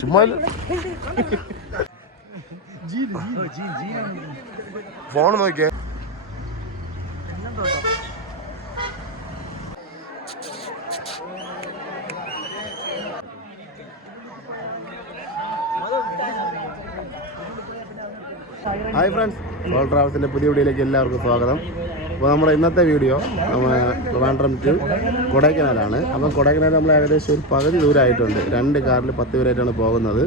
ചുമ്മാ ഫോൺ നോക്കിയേ. Hi friends, soul ട്രാവൽസിൻ്റെ പുതിയ വീഡിയോയിലേക്ക് എല്ലാവർക്കും സ്വാഗതം. അപ്പോൾ നമ്മുടെ ഇന്നത്തെ വീഡിയോ ട്രിവാൻഡ്രം ടു കൊടൈക്കനാലാണ്. അപ്പം കൊടൈക്കനാൽ നമ്മൾ ഏകദേശം ഒരു പകുതി ദൂരമായിട്ടുണ്ട്. 2 കാറിൽ 10 പേരായിട്ടാണ് പോകുന്നത്.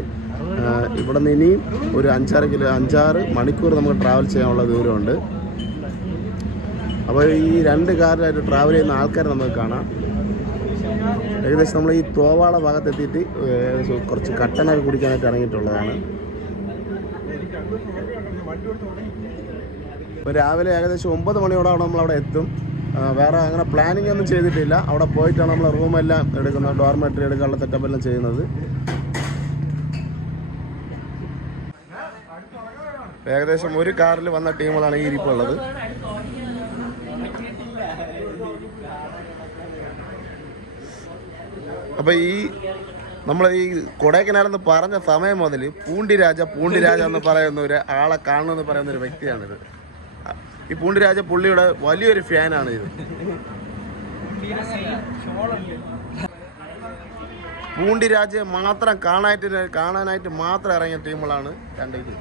ഇവിടെ നിന്ന് ഇനിയും ഒരു 5-6 മണിക്കൂർ നമുക്ക് ട്രാവൽ ചെയ്യാനുള്ള ദൂരമുണ്ട്. അപ്പോൾ ഈ 2 കാറിലായിട്ട് ട്രാവൽ ചെയ്യുന്ന ആൾക്കാരെ നമുക്ക് കാണാം. ഏകദേശം നമ്മൾ ഈ തോവാള ഭാഗത്തെത്തിയിട്ട് കുറച്ച് കട്ടനൊക്കെ കുടിക്കാനായിട്ട് ഇറങ്ങിയിട്ടുള്ളതാണ്. ഇപ്പോൾ രാവിലെ ഏകദേശം 9 മണിയോടാണ് നമ്മളവിടെ എത്തും. വേറെ അങ്ങനെ പ്ലാനിങ് ഒന്നും ചെയ്തിട്ടില്ല. അവിടെ പോയിട്ടാണ് നമ്മൾ റൂമെല്ലാം എടുക്കുന്നത്, ഡോർമെറ്ററി എടുക്കാനുള്ള സെറ്റപ്പ് എല്ലാം ചെയ്യുന്നത്. ഏകദേശം ഒരു കാറിൽ വന്ന ടീമുകളാണ് ഈ ഇരിപ്പുള്ളത്. അപ്പോൾ ഈ നമ്മൾ ഈ കൊടൈക്കനാലെന്ന് പറഞ്ഞ സമയം മുതൽ പൂണ്ടിരാജ എന്ന് പറയുന്ന ഒരു ആളെ കാണണമെന്ന് പറയുന്ന ഒരു വ്യക്തിയാണിത്. ഈ പൂണ്ടിരാജ പുള്ളിയുടെ വലിയൊരു ഫാനാണ് ഇത്. പൂണ്ടിരാജയെ മാത്രം കാണാനായിട്ട് മാത്രം ഇറങ്ങിയ ടീമുകളാണ് രണ്ടേത്.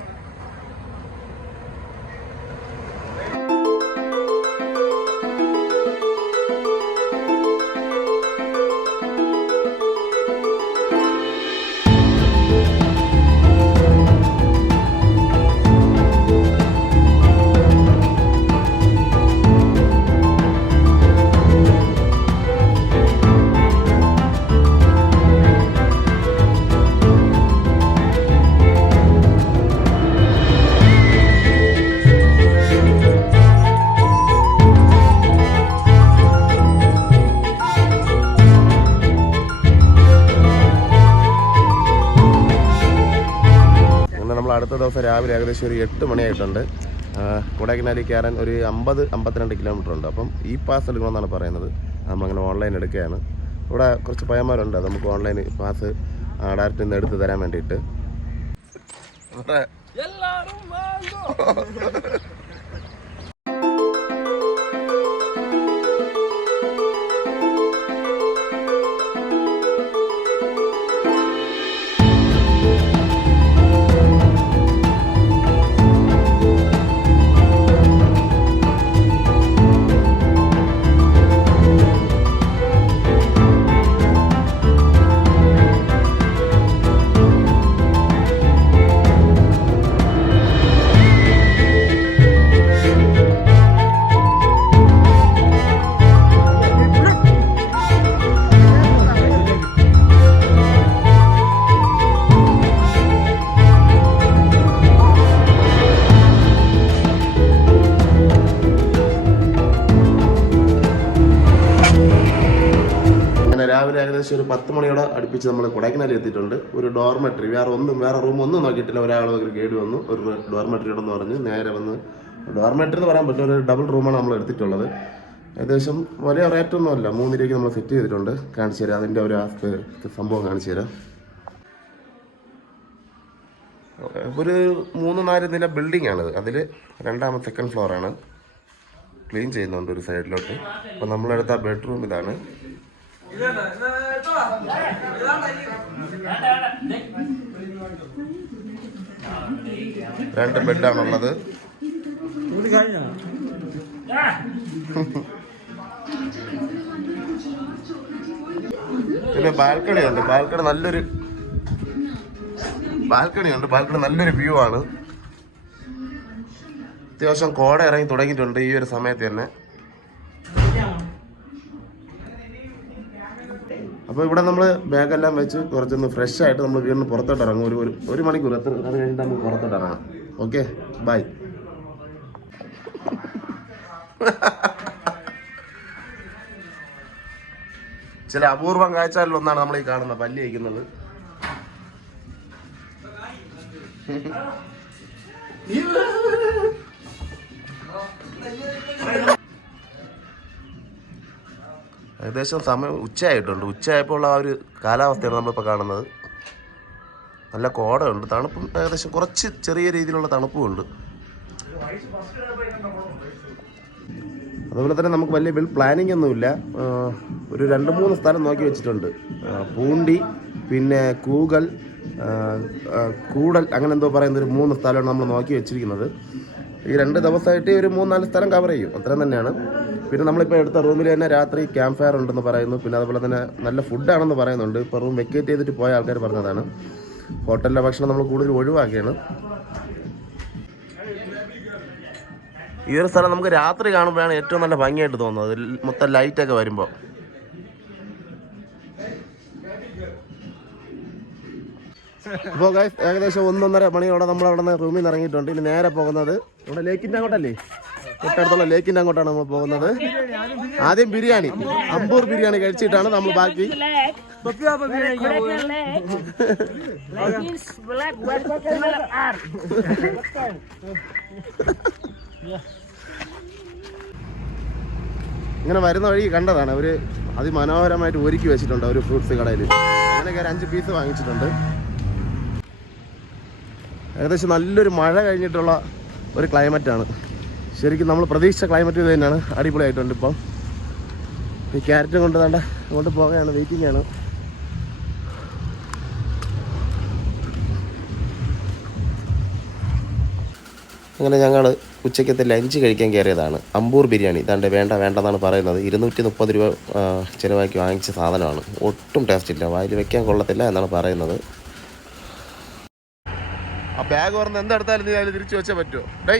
അടുത്ത ദിവസം രാവിലെ ഏകദേശം ഒരു 8 മണിയായിട്ടുണ്ട്. കൊടൈക്കനാലിൽ കയറാൻ ഒരു 50-52 കിലോമീറ്റർ ഉണ്ട്. അപ്പം ഈ പാസ് എടുക്കണമെന്നാണ് പറയുന്നത്. നമ്മളങ്ങനെ ഓൺലൈൻ എടുക്കുകയാണ്. ഇവിടെ കുറച്ച് പയ്യന്മാരുണ്ട്, നമുക്ക് ഓൺലൈൻ പാസ് ഡയറക്റ്റ് നിന്ന് എടുത്ത് തരാൻ വേണ്ടിയിട്ട്. രാവിലെ ഏകദേശം ഒരു 10 മണിയോടെ അടുപ്പിച്ച് നമ്മൾ കൊടൈക്കനാലിൽ എത്തിയിട്ടുണ്ട്. ഒരു ഡോർമെറ്ററി, വേറെ റൂമൊന്നും നോക്കിയിട്ടില്ല. ഒരു ഗൈഡ് വന്നു, ഒരു ഡോർമെറ്ററി ഉണ്ടെന്ന് പറഞ്ഞ് നേരെ വന്ന്, ഡോർമെറ്ററി എന്ന് പറയാൻ പറ്റും, ഒരു ഡബിൾ റൂമാണ് നമ്മൾ എടുത്തിട്ടുള്ളത്. ഏകദേശം വലിയ റേറ്റൊന്നുമല്ല, 3 രൂപയ്ക്ക് നമ്മൾ സെറ്റ് ചെയ്തിട്ടുണ്ട്. കാണിച്ചു തരാം, അതിൻ്റെ ഒരു സംഭവം കാണിച്ചു തരാം. ഒരു 3-4 നില ബിൽഡിംഗ് ആണിത്. അതിൽ 2ാമത്തെ 2nd ഫ്ലോറാണ്. ക്ലീൻ ചെയ്യുന്നുണ്ട് ഒരു സൈഡിലോട്ട്. അപ്പോൾ നമ്മളെടുത്ത ബെഡ്റൂം ഇതാണ്. 2 ബെഡാണുള്ളത്. പിന്നെ ബാൽക്കണി ഉണ്ട്. ബാൽക്കണി നല്ലൊരു വ്യൂ ആണ്. അത്യാവശ്യം കോട ഇറങ്ങി തുടങ്ങിയിട്ടുണ്ട് ഈ ഒരു സമയത്ത് തന്നെ. അപ്പോൾ ഇവിടെ നമ്മൾ ബാഗെല്ലാം വെച്ച് കുറച്ചൊന്ന് ഫ്രഷ് ആയിട്ട് നമ്മൾ വീടിന് പുറത്തോട്ട് ഇറങ്ങും. ഒരു മണിക്കൂർ അത് കഴിഞ്ഞിട്ട് നമുക്ക് പുറത്തോട്ട് ഇറങ്ങാം. Okay, bye. ചില അപൂർവം കാഴ്ചകളിലൊന്നാണ് നമ്മൾ ഈ കാണുന്ന പല്ലി വയ്ക്കുന്നത്. ഏകദേശം സമയം ഉച്ചയായിട്ടുണ്ട്. ഉച്ചയായപ്പോൾ ഉള്ള ആ ഒരു കാലാവസ്ഥയാണ് നമ്മളിപ്പോൾ കാണുന്നത്. നല്ല കോടയുണ്ട്, തണുപ്പും ഏകദേശം കുറച്ച് ചെറിയ രീതിയിലുള്ള തണുപ്പും ഉണ്ട്. അതുപോലെ തന്നെ നമുക്ക് വലിയ പ്ലാനിങ് ഒന്നുമില്ല. ഒരു 2-3 സ്ഥലം നോക്കി വെച്ചിട്ടുണ്ട്. പൂണ്ടി, പിന്നെ കൂടൽ, അങ്ങനെ എന്തോ പറയുന്ന ഒരു 3 സ്ഥലമാണ് നമ്മൾ നോക്കി വെച്ചിരിക്കുന്നത്. ഈ 2 ദിവസമായിട്ട് ഒരു 3-4 സ്ഥലം കവർ ചെയ്യും, അത്രയും തന്നെയാണ്. പിന്നെ നമ്മളിപ്പോൾ എടുത്ത റൂമിൽ തന്നെ രാത്രി ക്യാമ്പ് ഫയർ ഉണ്ടെന്ന് പറയുന്നു. പിന്നെ അതുപോലെ തന്നെ നല്ല ഫുഡാണെന്ന് പറയുന്നുണ്ട്. ഇപ്പോൾ റൂം വെക്കേറ്റ് ചെയ്തിട്ട് പോയ ആൾക്കാർ പറഞ്ഞതാണ്. ഹോട്ടലിലെ ഭക്ഷണം നമ്മൾ കൂടുതൽ ഒഴിവാക്കിയാണ്. ഈ ഒരു സ്ഥലം നമുക്ക് രാത്രി കാണുമ്പോഴാണ് ഏറ്റവും നല്ല ഭംഗിയായിട്ട് തോന്നുന്നത്, മൊത്തം ലൈറ്റൊക്കെ വരുമ്പോൾ. അപ്പോൾ ഗൈസ് ഏകദേശം 1-1.5 മണിയോടെ നമ്മൾ അവിടെ നിന്ന് റൂമിൽ നിന്ന് ഇറങ്ങിയിട്ടുണ്ട്. ഇനി നേരെ പോകുന്നത് ഇവിടെ ലേക്കിൻ്റെ അങ്ങോട്ടല്ലേ, തൊട്ടടുത്തുള്ള ലേക്കിൻ്റെ അങ്ങോട്ടാണ് നമ്മൾ പോകുന്നത്. ആദ്യം ബിരിയാണി, അമ്പൂർ ബിരിയാണി കഴിച്ചിട്ടാണ് നമ്മൾ ബാക്കി. ഇങ്ങനെ വരുന്ന വഴി കണ്ടതാണ്, അവർ അതിമനോഹരമായിട്ട് ഒരുക്കി വെച്ചിട്ടുണ്ട് ഒരു ഫ്രൂട്ട്സ് കടയിൽ. അങ്ങനെയൊക്കെ ഒരു 5 പീസ് വാങ്ങിച്ചിട്ടുണ്ട്. ഏകദേശം നല്ലൊരു മഴ കഴിഞ്ഞിട്ടുള്ള ഒരു ക്ലൈമറ്റാണ്. ശരിക്കും നമ്മൾ പ്രതീക്ഷിച്ച ക്ലൈമറ്റ് ഇത് തന്നെയാണ്, അടിപൊളിയായിട്ടുണ്ട്. ഇപ്പം ഈ ക്യാരറ്റും കൊണ്ട് തണ്ട അങ്ങോട്ട് പോകുകയാണ്, വെയിറ്റിംഗ് ആണ്. അങ്ങനെ ഞങ്ങൾ ഉച്ചയ്ക്കത്തെ ലഞ്ച് കഴിക്കാൻ കയറിയതാണ്. അമ്പൂർ ബിരിയാണി ഇതാണ്ട് വേണ്ടെന്നാണ് പറയുന്നത്. 230 രൂപ ചിലവാക്കി വാങ്ങിച്ച സാധനമാണ്. ഒട്ടും ടേസ്റ്റ് ഇല്ല, വായിൽ വെക്കാൻ കൊള്ളത്തില്ല എന്നാണ് പറയുന്നത്. ആ ബാഗ് പറഞ്ഞ് എന്തെടുത്താലും നീ അതിൽ തിരിച്ചു വെച്ചേ പറ്റുമോ? ഡേ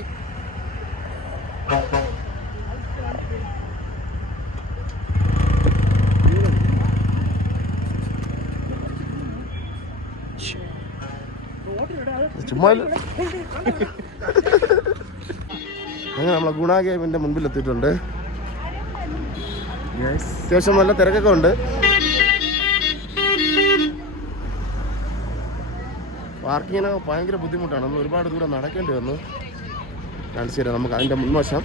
ചുമ്മാ അങ്ങനെ നമ്മളെ ഗുണ ഗെയിമിൻ്റെ മുൻപിൽ എത്തിയിട്ടുണ്ട്. അത്യാവശ്യം നല്ല തിരക്കൊക്കെ ഉണ്ട്. പാർക്കിങ്ങിന് ഭയങ്കര ബുദ്ധിമുട്ടാണ്. നമ്മൾ ഒരുപാട് ദൂരം നടക്കേണ്ടി വന്നു. കാണിച്ചു തരാം നമുക്ക് അതിൻ്റെ മുൻവശം.